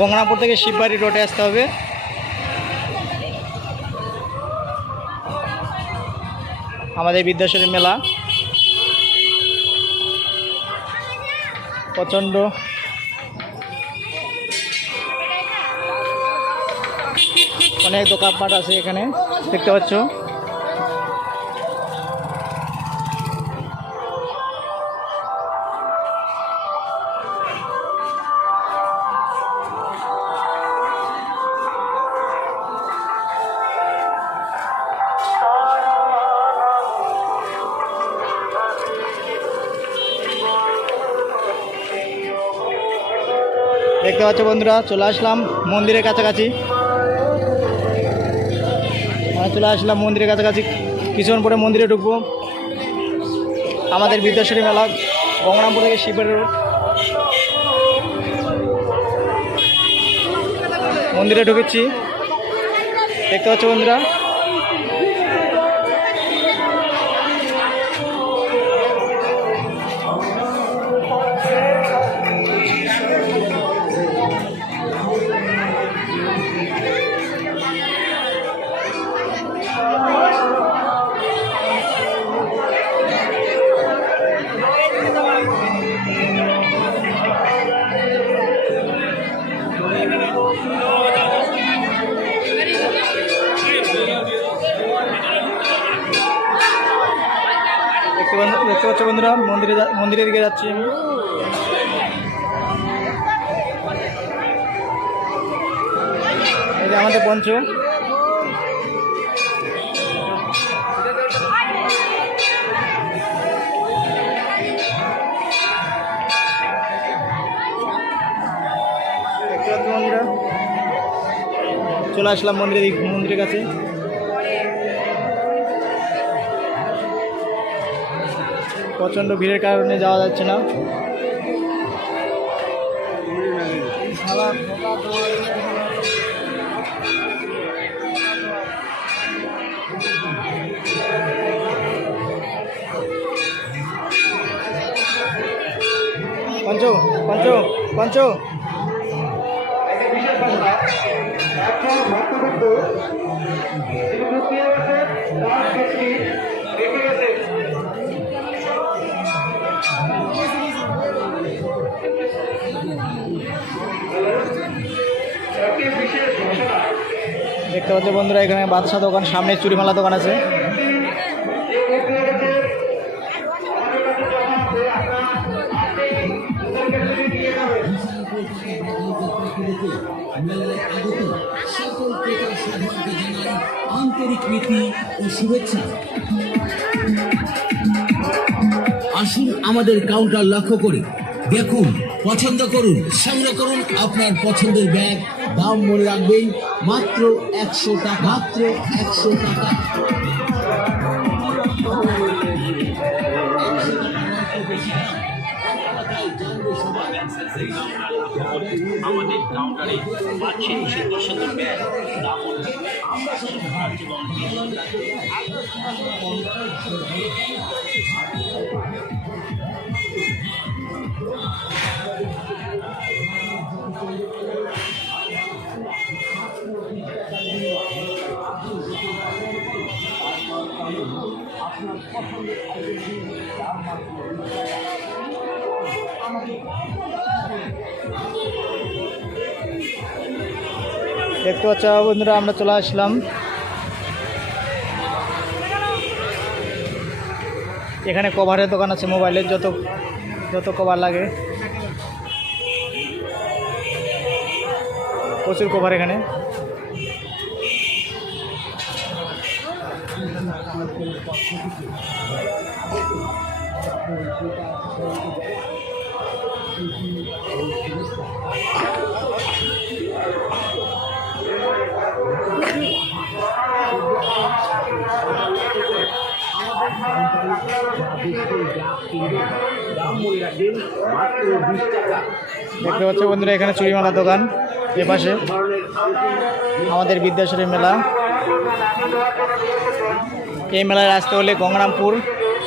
গঙ্গারামপুর থেকে শিববাড়ি রোডে আসতে হবে। আমাদের বিদ্যাসাগর মেলা প্রচণ্ড অনেক দোকানপাট আছে এখানে দেখতে পাচ্ছ। দেখতে পাচ্ছ বন্ধুরা, চলে আসলাম মন্দিরের কাছাকাছি। চলে আসলাম মন্দিরের কাছাকাছি, কিছুক্ষণ পরে মন্দিরে ঢুকবো। আমাদের বিদ্যাসাগর মেলা গঙ্গারামপুর থেকে শিববাড়ি রোড। মন্দিরে ঢুকেছি, দেখতে পাচ্ছ বন্ধুরা। দেখতে পাচ্ছ বন্ধুরা, মন্দিরের দিকে যাচ্ছি আমি। এই যে আমাদের পঞ্চ, দেখতে পাচ্ছ বন্ধুরা, চলে আসলাম মন্দিরের কাছে। প্রচণ্ড ভিড়ের কারণে যাওয়া যাচ্ছে না। পঞ্চ পঞ্চ পঞ্চ দেখতে পাচ্ছ বন্ধুরা, এখানে বাদশা দোকান, সামনে চুরিমালা দোকান আছে। আন্তরিক প্রীতি ও শুভেচ্ছা। আসুন আমাদের কাউন্টার লক্ষ্য করে দেখুন, পছন্দ করুন, সংগ্রহ করুন আপনার পছন্দের ব্যাগ। দাম মনে রাখবেন, মাত্র 100 টাকা, মাত্র 100 টাকা। আমাদের কাউন্টারে পাচ্ছেন সুন্দর সুন্দর ব্যাগ। দেখতে পাচ্ছ বন্ধুরা, আমরা চলে আসলাম। এখানে কভারের দোকান আছে, মোবাইলের যত কভার লাগে, প্রচুর কভার এখানে। দেখতে পাচ্ছ বন্ধুরা, এখানে চুরিমালা দোকান, এ পাশে আমাদের বিদ্যাসাগর মেলা। এই মেলায় আসতে হলে গঙ্গারামপুর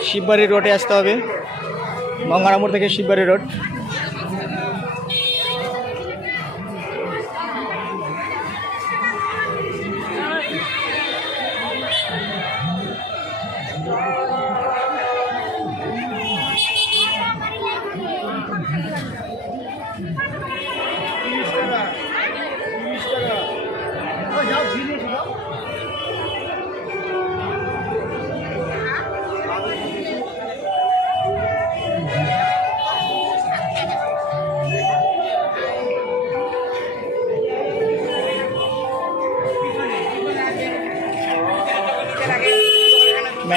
শিববাড়ি রোডে আসতে হবে। গঙ্গারামপুর থেকে শিববাড়ি রোড।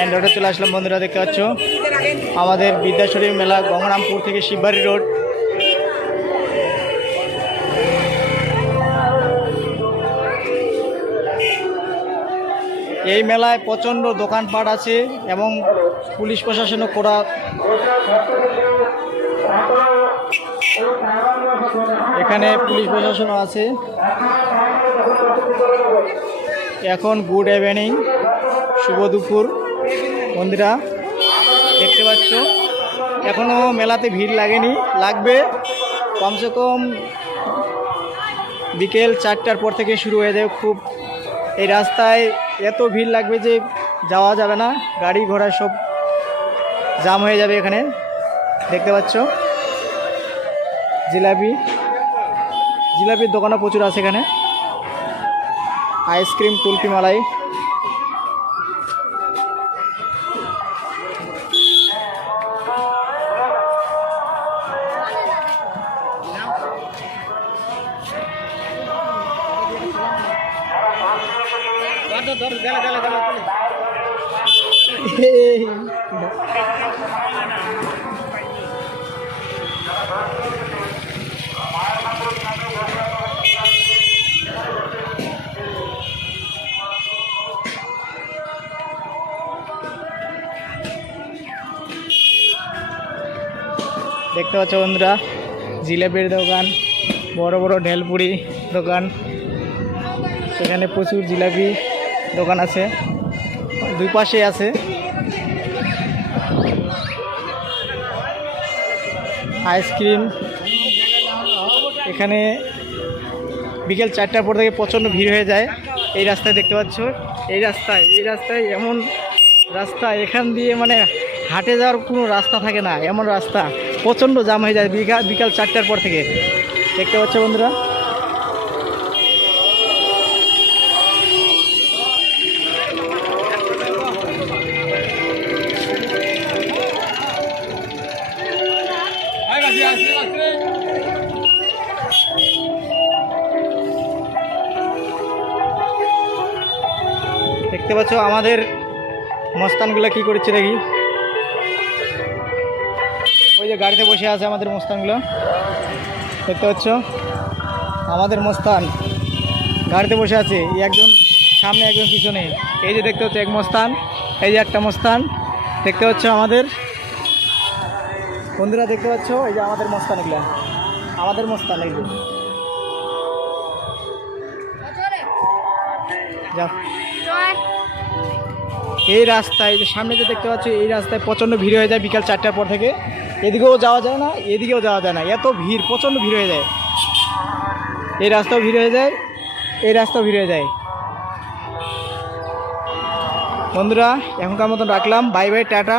মেন রোডে চলে আসলাম বন্ধুরা, দেখতে পাচ্ছ আমাদের বিদ্যাশরী মেলা গঙ্গারামপুর থেকে শিববাড়ি রোড। এই মেলায় প্রচণ্ড দোকানপাট আছে এবং পুলিশ প্রশাসনও করা। এখানে পুলিশ প্রশাসনও আছে। এখন গুড ইভিনিং, শুভ দুপুর বন্ধুরা, দেখতে পাচ্ছ এখনও মেলাতে ভিড় লাগেনি, লাগবে কমসে কম বিকেল 4টার পর থেকে শুরু হয়ে যাবে। খুব এই রাস্তায় এত ভিড় লাগবে যে যাওয়া যাবে না, গাড়ি ঘোড়া সব জাম হয়ে যাবে। এখানে দেখতে পাচ্ছ জিলাপির দোকানও প্রচুর আছে এখানে, আইসক্রিম, কুলফি, মালাই। দেখতে পাচ্ছ বন্ধুরা জিলাপির দোকান, বড় বড় ঢেলপুরি দোকান, সেখানে প্রচুর জিলাপি দোকান আছে, দুই পাশে আছে। আইসক্রিম, এখানে বিকেল 4টার পর থেকে প্রচণ্ড ভিড় হয়ে যায়। এই রাস্তায় দেখতে পাচ্ছ, এই রাস্তায় এমন রাস্তা, এখান দিয়ে মানে হাটে যাওয়ার কোনো রাস্তা থাকে না, এমন রাস্তা, প্রচণ্ড জাম হয়ে যায় বিকাল 4টার পর থেকে। দেখতে পাচ্ছ বন্ধুরা, দেখতে পাচ্ছ আমাদের মস্তানগুলো কি করছে দেখি। ওই যে গাড়িতে বসে আছে আমাদের মস্তানগুলো, দেখতে পাচ্ছ আমাদের মস্তান গাড়িতে বসে আছে, একজন সামনে একজন পিছনে। এই যে দেখতে পাচ্ছ এক মস্তান, এই যে একটা মস্তান, দেখতে পাচ্ছ আমাদের বন্ধুরা, দেখতে পাচ্ছ এই যে আমাদের মস্তানগুলো, আমাদের মস্তান। এই যে যাও, এই রাস্তায় যে সামনে যে দেখতে পাচ্ছ, এই রাস্তায় প্রচণ্ড ভিড় হয়ে যায় বিকাল 4টার পর থেকে। এদিকেও যাওয়া যায় না, এদিকেও যাওয়া যায় না, এত ভিড়, প্রচণ্ড ভিড় হয়ে যায়। এই রাস্তাও ভিড় হয়ে যায়, এই রাস্তাও ভিড় হয়ে যায়। বন্ধুরা এখনকার মতন রাখলাম, বাই বাই, টাটা।